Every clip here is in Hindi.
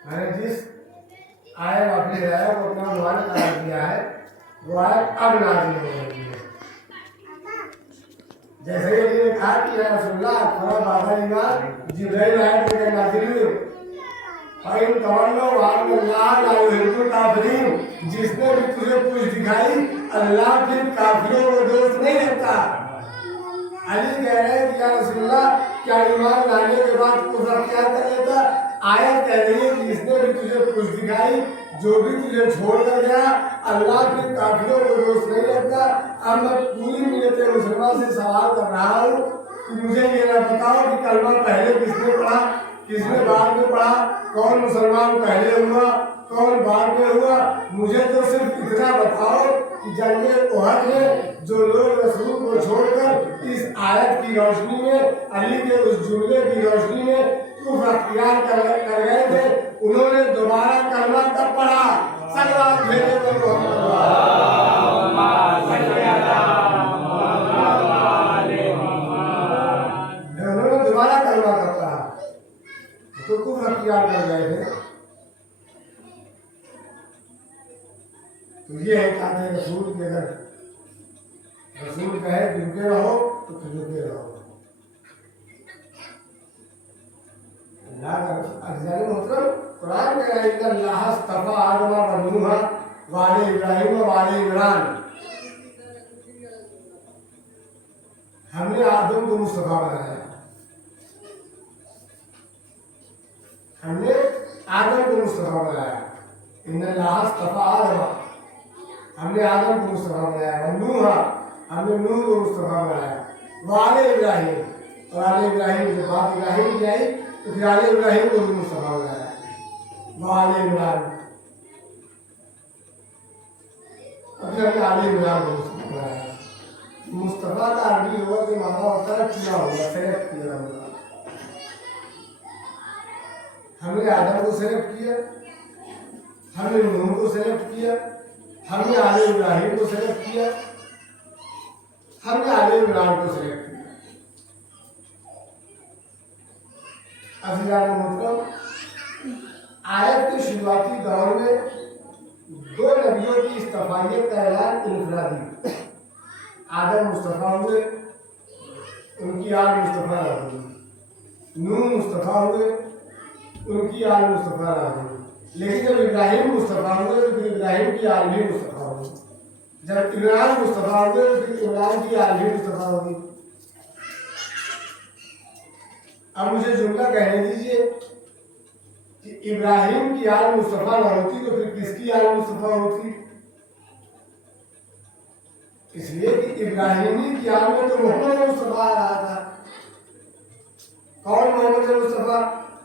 मैंने जिस आय वापस आया वो अपना भगवान करा दिया है, वो आय अब नाजिल हो रही है। जैसे ही ने कहा कि या रसूलुल्लाह थोड़ा बाबा ईमान जिब्राइल आए थे नाजिल हुए, फाइन तवल्लो वान अल्लाह ला युहिब्बुल काफिरीन, जिसने भी तुझे पूछ दिखाई अल्लाह फिर काफिरों को दोस्त नहीं रखता। अली कह रहे हैं कि या रसूलुल्लाह क्या ईमान लाने के बाद कुफर क्या कर लेता? आयत कह रही है कि जिसने भी तुझे पूछ दिखाई, जो भी तुझे छोड़ कर गया, अल्लाह फिर काफिरों को दोस्त नहीं रखता। अब मैं पूरी मिलत मुसलमान से सवाल कर रहा हूँ कि मुझे ये ना बताओ कि कलमा पहले किसने पढ़ा, किसने बाद में पढ़ा, कौन मुसलमान पहले हुआ, कौन बाद में हुआ। मुझे तो सिर्फ इतना बताओ कि जंगे ओहद में जो लोग रसूल को छोड़कर इस आयत की रोशनी में, अली के उस जुमले की रोशनी में कुफ्र अख्तियार कर गए थे, उन्होंने दोबारा कलमा कब पढ़ा? सल्लल्लाहु अलैहि वसल्लम। उन्होंने दोबारा कलमा कब पढ़ा? तो कुफ्र अख्तियार कर गए थे। तो ये है कहते हैं रसूल के, अगर रसूल कहे झुके रहो तो फिर झुके रहो। कुरान कह रहा है अल्लाह इस्तफा आदम व नूह व आले इब्राहीम व आले इमरान, हमने आदम को मुस्तफा बनाया, हमने आदम को मुस्तफा बनाया। अल्लाह इस्तफा आदम, हमने आदम को मुस्तफा बनाया, व नूह, हमने नूह को मुस्तफा बनाया, व आले इब्राहीम, और आले इब्राहीम के बाद इब्राहीम की आई तो फिर आले इब्राहीम को भी मुस्तफा बनाया, व आले इमरान, अभी हमने आले इमरान को मुस्तफा बनाया। मुस्तफा का अरबी होगा कि माना होता है चुना होगा, सेलेक्ट किया होगा। हमने आदम को सेलेक्ट किया, हमने नूह को सेलेक्ट किया, हमने आले इब्राहीम को सेलेक्ट किया, हमने आले इमरान को सेलेक्ट किया। मतलब आयत के शुरुआती दौर में दो नबियों की इस्तफाइयत का ऐलान इनफरादी, आदम मुस्तफा हुए, उनकी आल मुस्तफा ना हुई, नूह मुस्तफा हुए, उनकी आल मुस्तफा ना हुई। लेकिन जब इब्राहिम मुस्तफा हुए तो फिर इब्राहिम की आल भी मुस्तफा हुई, जब इमरान मुस्तफा हुए तो फिर इमरान की आल भी मुस्तफा होगी। अब मुझे जुमला कहने दीजिए कि इब्राहिम की आल मुस्तफा ना होती तो फिर किसकी आल मुस्तफा होती? इसलिए कि इब्राहिमी की आल में तो मोहम्मद मुस्तफा आ रहा था। कौन मोहम्मद मुस्तफा?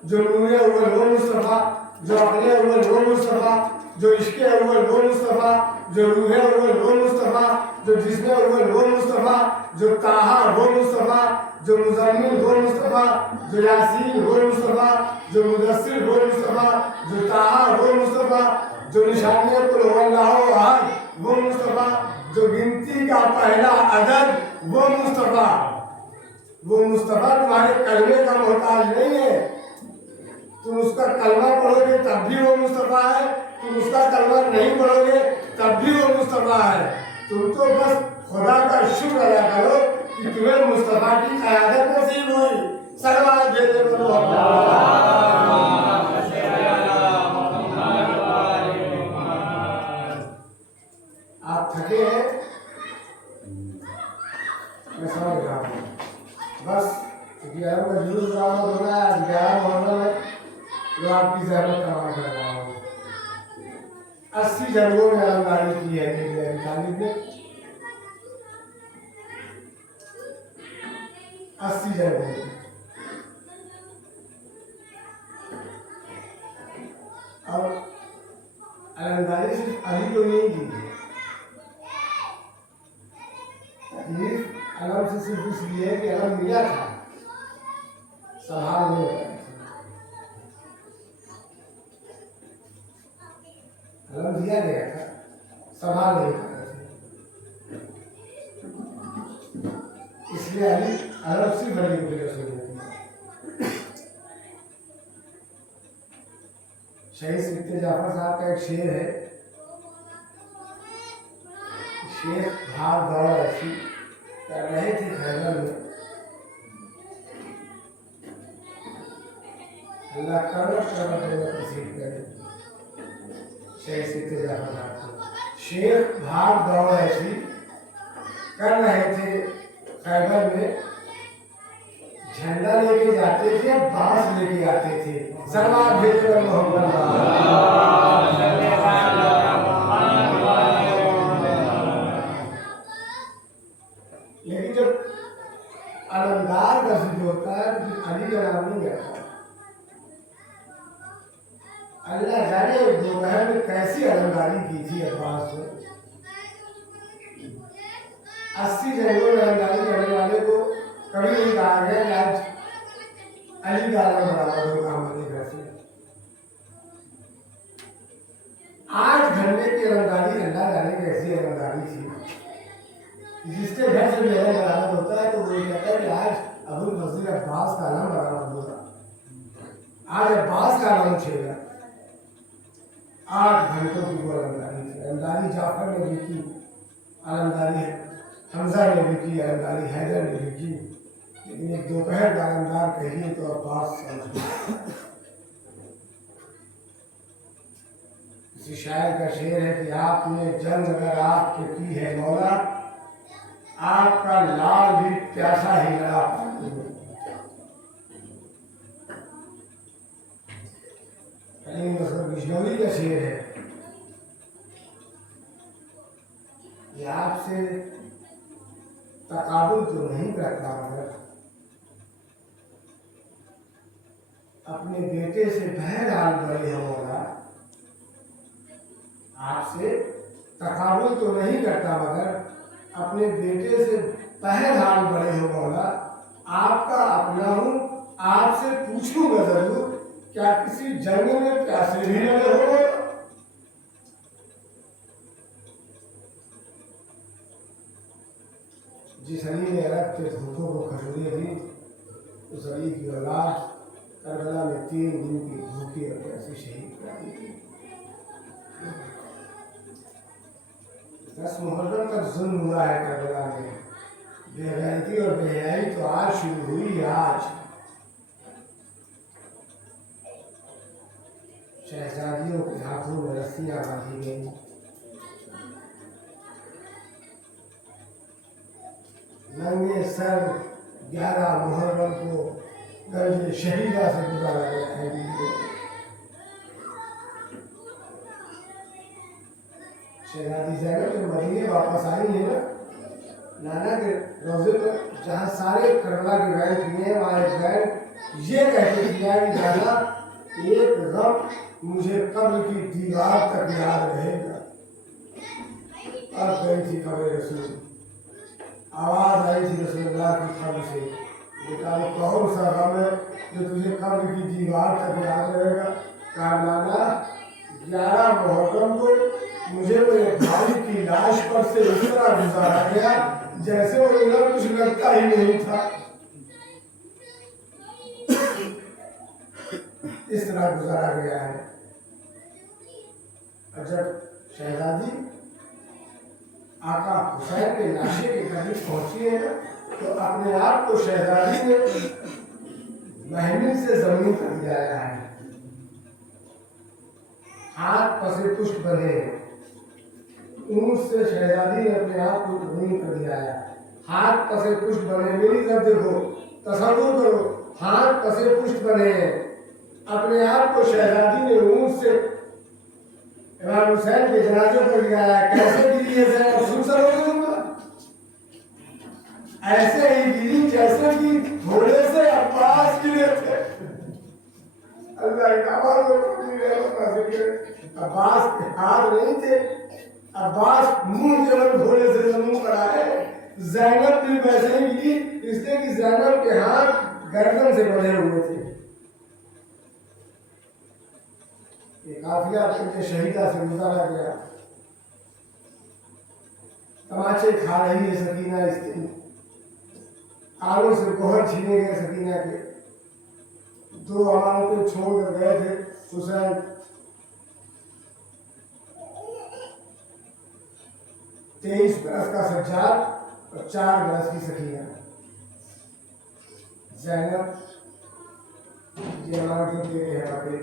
जो नूरे अव्वल वो मुस्तफा, जो अक़ले अव्वल वो मुस्तफा, जो इश्क़े अव्वल वो मुस्तफा, जो रूहे अव्वल वो मुस्तफा, जो जिस्म अव्वल वो मुस्तफा, जो ताहा वो मुस्तफा, जो मुज़म्मिल वो मुस्तफा, जो यासीन वो मुस्तफा, जो मुदस्सिर वो मुस्तफा, जो ताहा वो मुस्तफा, जो निशानियत कुल हुवल्लाहु अहद वो मुस्तफा, जो गिनती का पहला अदद वो मुस्तफा। वो मुस्तफा तुम्हारे कलमे का मोहताज नहीं है, तुम उसका कलमा पढ़ोगे तब भी वो मुस्तफा है, तुम उसका कलमा नहीं पढ़ोगे तब भी वो मुस्तफा है। तुम तो बस खुदा का शुक्र अदा करो कि तुम्हें मुस्तफा की क़यादत नसीब हुई। सलवात भेजे बोलो। आप थके हैं, मैं समझ रहा हूँ, बस 11 का जुलूस बरामद होना है, 11 मोहर्रम है, जो आपकी ज़हमत कमा कर रहा हूँ। 80 जगहों में अलमारी की है मेरी तालीब ने, 80 जगहों में। और अलमारी सिर्फ अली को नहीं दी है, अलम से सिर्फ इसलिए कि अलम मिला था, संभाल नहीं पाया, अलम दिया गया था, संभाल नहीं पाया था, इसलिए अली अलम सिर्फ अली को रसूल नहीं। शहीद सिद्दीक़ जाफर साहब का एक शेर है, शेर भाग दौड़ ऐसी कर रहे थे खैबर में, अल्लाह करब नसीब करे। शहीद सिद्दीक़ जाफर साहब को शेर भाग दौड़ ऐसी कर रहे थे खैबर में, झंडा लेके जाते थे, बांस लेके आते थे। सलमान भेजकर मोहम्मद, लेकिन जब अलमदार का जिक्र होता है तो अली का नाम नहीं आता। अल्लाह जाने दोपहर में कैसी अलमदारी की थी अब्बास ने। 80 जंगों में अलमदारी करने वाले को कभी नहीं कहा गया कि आज अली का आलम बराबर होगा हमारे घर से। आज घंटे की अलमदारी अल्लाह जाने कैसी अलमदारी थी। जिसके घर से मेरा बराबर होता है तो वो कहता है कि आज अबुल फजल अब्बास का आलम बराबर होगा, आज अब्बास का आलम उठेगा। 8 घंटों की वो अलमदारी थी। अलमदारी जाफर ने भी की, अलमदारी हमजा ने भी की, अलमदारी हैदर ने भी की, लेकिन एक दोपहर का अलमदार कहिए तो अब्बास समझ। किसी शायर का शेर है कि आपने जंग अगर आपके की है मौला, आपका लाल भी प्यासा ही लड़ा पानी में। बिजनौरी का शेर है कि आपसे तकाबुल तो नहीं करता मगर अपने बेटे से बहरहाल बड़े हो मौला, आपसे तकाबुल तो नहीं करता मगर अपने बेटे से बहरहाल बड़े हो मौला, आपका अपना हूँ, आपसे पूछूंगा जरूर क्या किसी जंग में प्यासे भी न हो। जिस अली ने अरब के धोखों को खजूरें दी, उस अली की औलाद करबला में 3 दिन की भूखी और प्यासी शहीद कर दी थी। 10 मुहर्रम तक जुल्म हुआ है करबला में। बेगैरती और बेहयाई तो आज शुरू हुई। आज शहजादियों के हाथों में रस्सियां बांधी गई, नंगे सर 11 मुहर्रम को गंज शहीदा से गुजारा गया है। शहजादी ज़ैनब जब मदीने वापस आई है ना, नाना के रोजे पर जहाँ सारे करबला के बैन किए हैं, वहाँ एक बैन ये कहते किया कि नाना एक गम मुझे कब्र की दीवार तक याद रहेगा। अब गई थी कब्र रसूल, आवाज आई थी रसूलुल्लाह की कब्र से, बेटा वो कौन सा गम है जो तुझे कब्र की दीवार तक याद रहेगा। कहा नाना 11 मुहर्रम को मुझे मेरे भाई की लाश पर से इस तरह गुजारा गया जैसे वो इधर कुछ लगता ही नहीं था। इस तरह गुजारा गया है। और जब शहजादी आका हुसैन के लाशे के करीब पहुंची है तो अपने आप को शहजादी ने महमिल से जमीन पर गिराया है। हाथ पसे पुष्ट बने, ऊंट से शहजादी ने अपने आप को जमीन पर गिराया। हाथ पसे पुष्ट बने, मेरी तरफ देखो, तसव्वुर करो, हाथ पसे पुष्ट बने, अपने आप को शहजादी ने ऊंट से इमाम हुसैन के जनाजे पर गिराया। कैसे गिरी है ज़ैनब, सुनसर हो जाऊंगा। ऐसे ही गिरी जैसे कि घोड़े से अब्बास गिरे थे। अल्लाह के अब्बास के हाथ नहीं थे, अब्बास मुंह जलन घोड़े से जमीन पर आए। ज़ैनब भी वैसे ही गिरी, इसलिए कि ज़ैनब के हाथ गर्दन से बंधे हुए थे। काफिला अपने शहीदा से गुजारा गया। तमाचे खा रही है सकीना, इस दिन आलों से गोहर छीने गए सकीना के। 2 अमानतें छोड़ कर गए थे हुसैन, 23 बरस का सज्जाद और 4 बरस की सकीना ज़ैनब। ये हमारा जो तेरे है बातें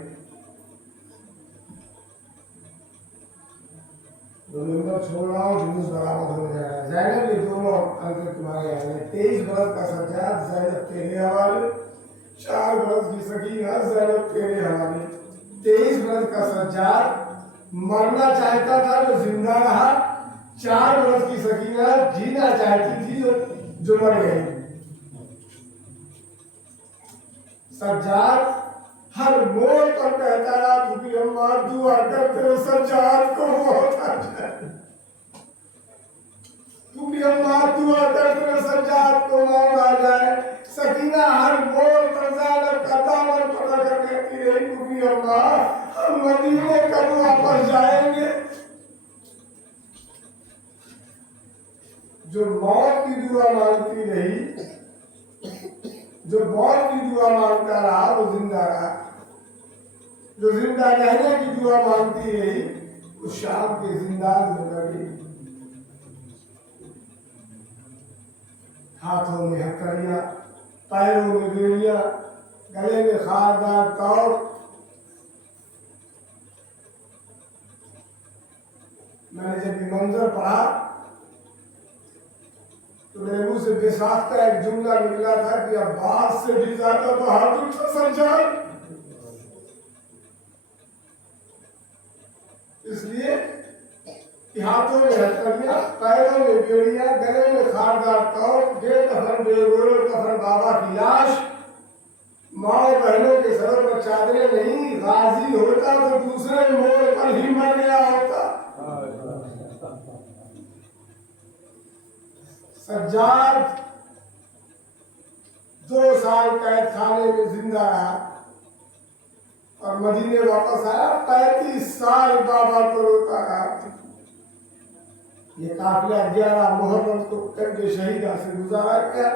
नंबर छोड़ रहा हूँ, जुलूस बराबर हो जा रहा है। ज़ैनब ये दोनों अंक तुम्हारे यहाँ है। 23 बरस का सज्जाद ज़ैनब तेरे हवाले, 4 बरस की सकीना ज़ैनब तेरे हवाले। 23 बरस का सज्जाद मरना चाहता था जो जिंदा रहा, 4 बरस की सकीना जीना चाहती थी जो मर गई। सज्जाद हर मोड़ पर कहता रहा कि अम्मा दुआ कर तेरे सज्जाद को मौत आ जाए, क्योंकि अम्मा दुआ कर तेरे सज्जाद को मौत आ जाए। सकीना हर मोड़ पर ज़ैनब का दामन पकड़ कर कहती रही, क्योंकि अम्मा हम मदीने कब वापस जाएंगे। जो मौत की दुआ मांगती रही, जो मौत की दुआ मांगता रहा वो जिंदा रहा, जो जिंदा रहने की दुआ मांगती रही उस शाम के जिंदान में लगी। हाथों में हथकड़ियां, पैरों में बेड़ियां, गले में खारदार तौर। मैंने जब ये मंजर पढ़ा तो मेरे मुंह से बेसाख्ता एक जुमला निकला था कि अब्बास से भी ज्यादा बहादुर था सज्जाद। इसलिए कि हाथों में हथकड़ियां, पैरों में बेड़ियां, गले में खारदार तौर, बेकफन बेगोरे कफन बाबा की लाश, माँ बहनों के सरों पर चादरें नहीं। गाजी होता तो दूसरे मोड़ पर ही मर गया होता। सज्जाद 2 साल कैद खाने में जिंदा रहा और मदीने वापस आया। 35 साल बाबा को रोता रहा। ये काफिला 11 मुहर्रम को करके शहीदा से गुजारा गया।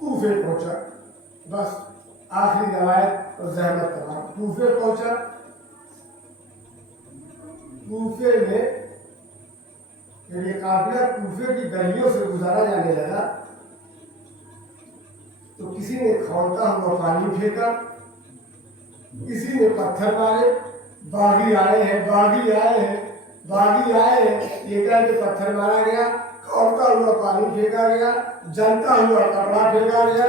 कूफे पहुंचा, बस आखिरी रवायत और जहमत तमाम। कूफे पहुंचा, कूफे में जब ये काफिला कूफे की गलियों से गुजारा जाने लगा तो किसी ने खौलता हुआ पानी फेंका, किसी ने पत्थर मारे। बागी आए हैं, बागी आए हैं, बागी आए हैं, ये कह के पत्थर मारा गया, खौलता हुआ पानी फेंका गया, जलता हुआ कपड़ा फेंका गया,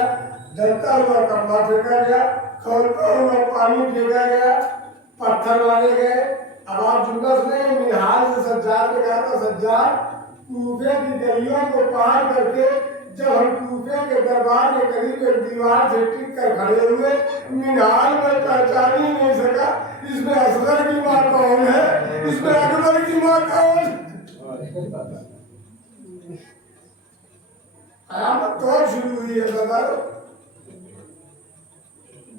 जलता हुआ कपड़ा फेंका गया, खौलता हुआ पानी फेंका गया, पत्थर मारे गए। अब आप जुमला सुने, मिनहाल से सज्जाद ने कहा था, सज्जाद कूफे की गलियों को पार करके जब हम कूफे के दरबार के करीब एक दीवार से टिक कर खड़े हुए, मिनहाल में पहचान ही नहीं सका इसमें असगर की माँ कौन है, इसमें अकबर की माँ कौन। कयामत तो शुरू हुई है दादा।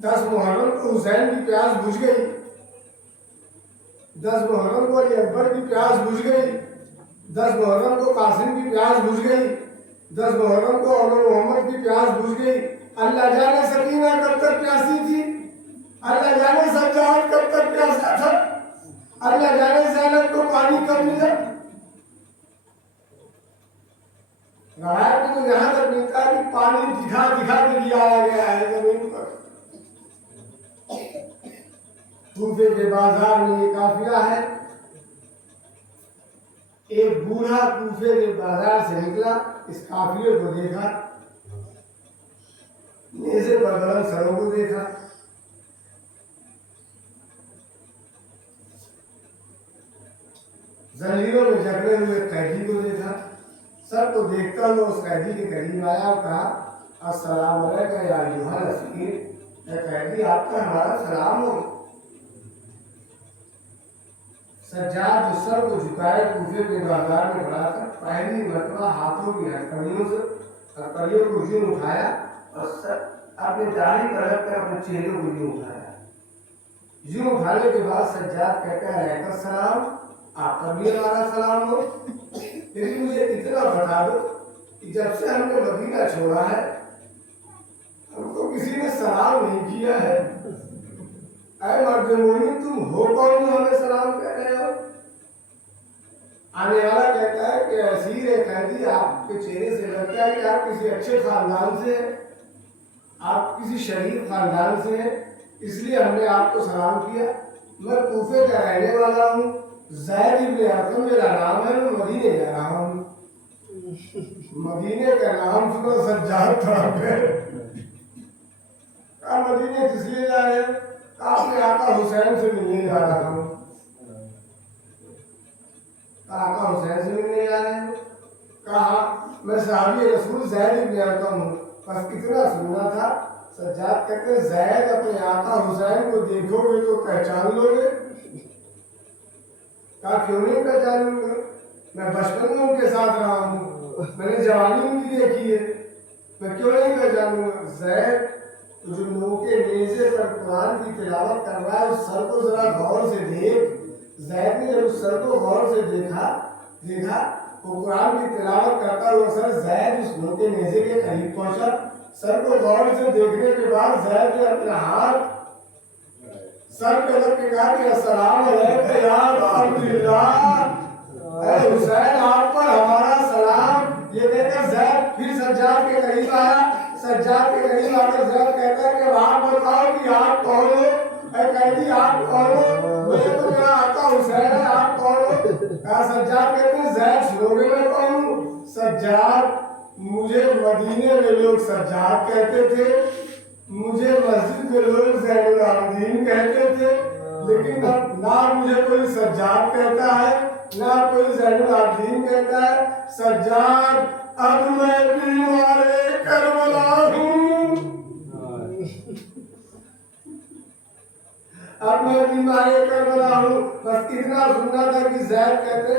10 मुहर्रम को हुसैन की प्यास बुझ गई, 10 मुहर्रम को अली अकबर की प्यास बुझ गई, 10 मुहर्रम को कासिम की प्यास बुझ गई, 10 मुहर्रम को अमर मोहम्मद की प्यास बुझ गई। अल्लाह जाने सकीना कब तक प्यासी थी, अल्लाह जाने सज्जाद कब तक प्यासा था, अल्लाह जाने ज़ैनब को पानी कब मिला। रवायत में तो यहाँ तक मिलता है कि पानी दिखा दिखा के लिया गया है जमीन पर। कूफे के बाजार में ये काफिला है। एक बूढ़ा कूफे के बाजार से निकला, इस काफिले को देखा, नेज़े पर गलत सरों को देखा, जंजीरों में जकड़े हुए कैदी को देखा। सबको देखता हुआ उस कैदी के करीब आया और कहा, अस्सलाम वालेकुम या अय्युहल असीर, कैदी आपका हमारा सलाम हो। सज्जाद जो सर को झुकाए कूफे के बाजार में खड़ा था, पहली मरतबा हाथों की हथकड़ियों से हथकड़ियों को यूं उठाया और सर अपने दाढ़ी पर रख कर अपने चेहरे को यूं उठाया। यूं उठाने के बाद सज्जाद कहता है, अलैकुम सलाम, आपका भी हमारा सलाम हो। लेकिन मुझे इतना बता दो कि जब से हमने मदीना छोड़ा है हमको किसी ने सलाम नहीं किया है। ऐ मर्द मोमिन, तुम हो कौन जो हमें सलाम कह रहे हो? आने वाला कहता है कि ऐसी रे कैदी आपके चेहरे से लगता है कि आप किसी अच्छे खानदान से, आप किसी शरीफ खानदान से हैं, इसलिए हमने आपको सलाम किया। मैं कूफे का रहने वाला हूँ, ज़ैद इब्न अरक़म मेरा नाम है, मैं मदीने जा रहा हूँ। मदीने का नाम सुनो सज्जाद था। मदीने इसलिए जा रहे हैं, आपने आका हुसैन से मिलने जा रहा हूँ। आका हुसैन से मिलने जा रहे हैं। कहा मैं सहाबी रसूल ज़ैद इब्न अरक़म हूँ, बस इतना सुनना था। सज्जाद कहते हैं ज़ैद अपने आका हुसैन को देखोगे तो पहचान लोगे? कहा क्यों नहीं पहचानूंगा, मैं बचपन में उनके साथ रहा हूँ, मैंने जवानी उनकी देखी है, मैं क्यों नहीं पहचानूंगा? ज़ैद जो लोगों के नेज़े पर कुरान की तिलावत कर रहा है, उस सर को जरा गौर से देख। ज़ैद ने जब उस सर को गौर से देखा वो कुरान की तिलावत करता हुआ सर, ज़ैद उस लोगों के नेज़े के करीब पहुंचा। सर को गौर से देखने के बाद ज़ैद ने अपना हाथ सर पे रख के कहा कि अस्सलाम अलैकुम या अब्दुल्लाह, हुसैन आप पर हमारा सलाम। ये कहकर ज़ैद फिर सज्जाद के करीब आया। सज्जाद के करीब आकर ज़ैद कहता है कि आप बताओ कि आप कौन हो? कैदी आप कौन हो? मुझे तो मेरा आका हुसैन है, आप कौन हो? कहा सज्जाद कहते हैं ज़ैद सुनोगे मैं कौन हूँ? सज्जाद मुझे मदीने में लोग सज्जाद कहते थे, मुझे मस्जिद में लोग ज़ैनुल आबिदीन कहते थे, लेकिन अब ना मुझे कोई सज्जाद कहता है ना कोई ज़ैनुल आबिदीन कहता है। सज्जाद अब मैं बीमारे करबला हूँ, अब मैं बीमारे करबला हूँ। बस इतना सुनना था कि ज़ैद कहते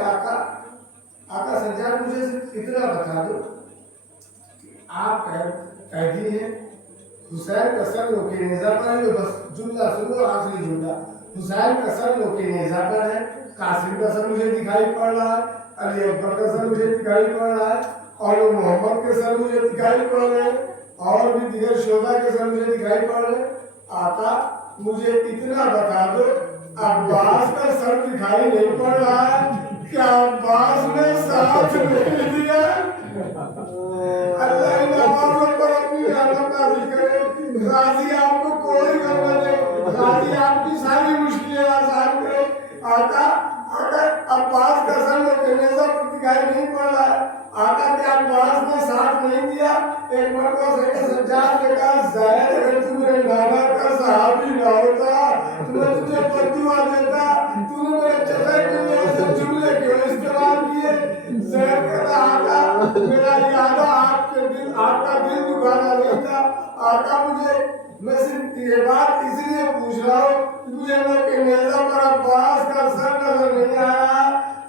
आका सज्जाद मुझे सिर्फ इतना बता दो, आप कैदी हैं, हुसैन का सर लोके नेज़ा पर है। बस जुमला सुनो, आखिरी जुमला। हुसैन का सर लोके नेज़ा पर है, कासिम का सर मुझे दिखाई पड़ रहा है, अली अकबर का सर मुझे दिखाई पड़ रहा है, और मोहम्मद के सर मुझे दिखाई पड़ रहे हैं, और भी दिगर शोधा के सर मुझे दिखाई पड़ रहे हैं। आका मुझे इतना बता दो, अब्बास का सर दिखाई नहीं पड़ रहा है, क्या अब्बास ने साथ नहीं दिया? अल्लाह नवाज़ों पर अपनी रहमत नाज़िल करे, राज़ी आपको कोई गम न दे, राज़ी आपकी सारी मुश्किलें आसान करे। आका अब्बास का सर लोके नेज़ा पर दिखाई नहीं पड़ रहा है, आका क्या अब्बास ने साथ नहीं दिया? एक मरतबा सज्जाद ने कहा ज़ैद अगर तू मेरे नाना का सहाबी ना होता तो मैं तुझे बद्दुआ देता, तूने मेरे चचा के लिए ऐसे जुमले क्यों इस्तेमाल किए? ज़ैद कहता आका मेरा इरादा आपका दिल दुखाना नहीं था। आका मैं सिर्फ ये बात इसलिए पूछ रहा हूँ, मुझे लोग नेज़ा पर अब्बास का सर नजर नहीं आ रहा।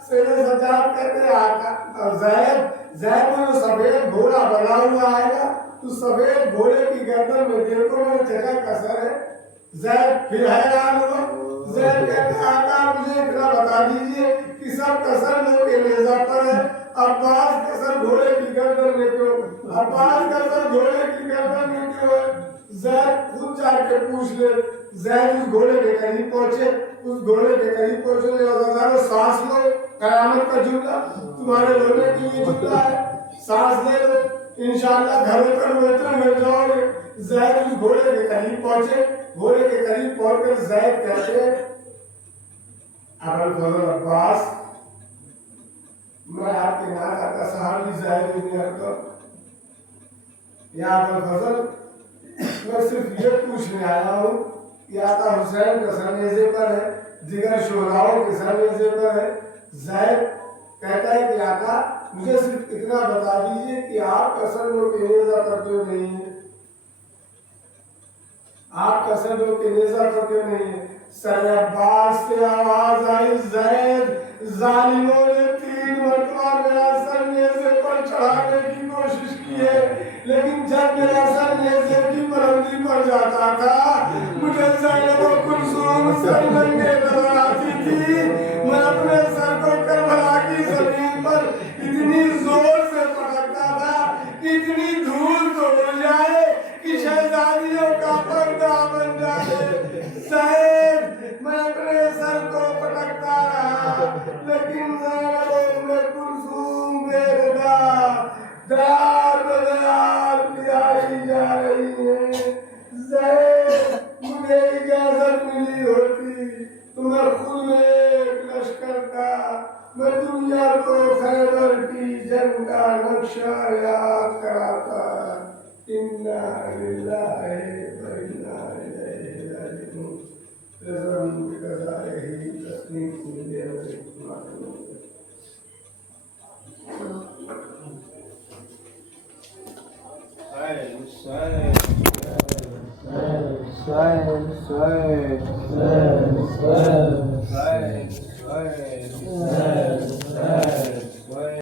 सज्जाद कहते आका ज़ैद में जो सफेद घोड़ा बना हुआ है ना, तो सफेद घोड़े की गर्दन में देखो मेरे चचा का सर है। ज़ैद फिर हैरान हुआ। ज़ैद कहते आका मुझे इतना बता दीजिए कि सब का सर लोके नेज़ा पर है, अब्बास का सर घोड़े की गर्दन में क्यों? अब्बास का सर घोड़े की गर्दन में क्यों है? ज़ैद खुद जाके पूछ ले। ज़ैद उस घोड़े के करीब पहुंचे, उस घोड़े के करीब पहुंचने और सांस लो, कयामत का जुमला तुम्हारे रोने के लिए जुमला है, सांस ले लो, इंशाअल्लाह घरों पर बेहतर मिल जाओगे। ज़ैद उस घोड़े के करीब पहुंचे, घोड़े के करीब पहुंचकर ज़ैद कहते अबुल फजल अब्बास, मैं आपके नाना का सहाबी ज़ैद इब्न अरक़म, या अबुल फजल मैं सिर्फ ये पूछने आया हूँ कि आका हुसैन का सर नेज़े पर है, दिगर शोहराओं के सर नेज़े पर है। ज़ैद कहता है कि आका मुझे सिर्फ इतना बता दीजिए कि आपका सर लोके नेज़ा पर क्यों नहीं है? आपका सर लोके नेज़ा पर क्यों नहीं है? सर अब्बास से आवाज आई, ज़ैद जालिमों ने 3 मरतबा मेरा सर नेज़े पर चढ़ाने की कोशिश की है, लेकिन जब मेरा सर नेज़े की बुलंदी पर जाता था मुझे ज़ैनब व कुलसूम सर नंगे नजर आती थी। मैं अपने सर को करबला की ज़मीन पर इतनी जोर से पटकता था कि इतनी धूल तो उड़ जाए कि शहजादियों का पर्दा बन जाए। ज़ैद मैं अपने सर दरार बदरार पिलाई जा रही है। ज़ैद, मुझे इजाजत मिली होती तो मैं खुद में एक लश्कर का, मैं दुनिया को खैबर की जंग का नक्शा याद कराता। इन्ना लिल्लाहि व इन्ना इलैहि राजिऊन। कसम बिक़ज़ाइही तस्लीम मिले मालूम। Sway.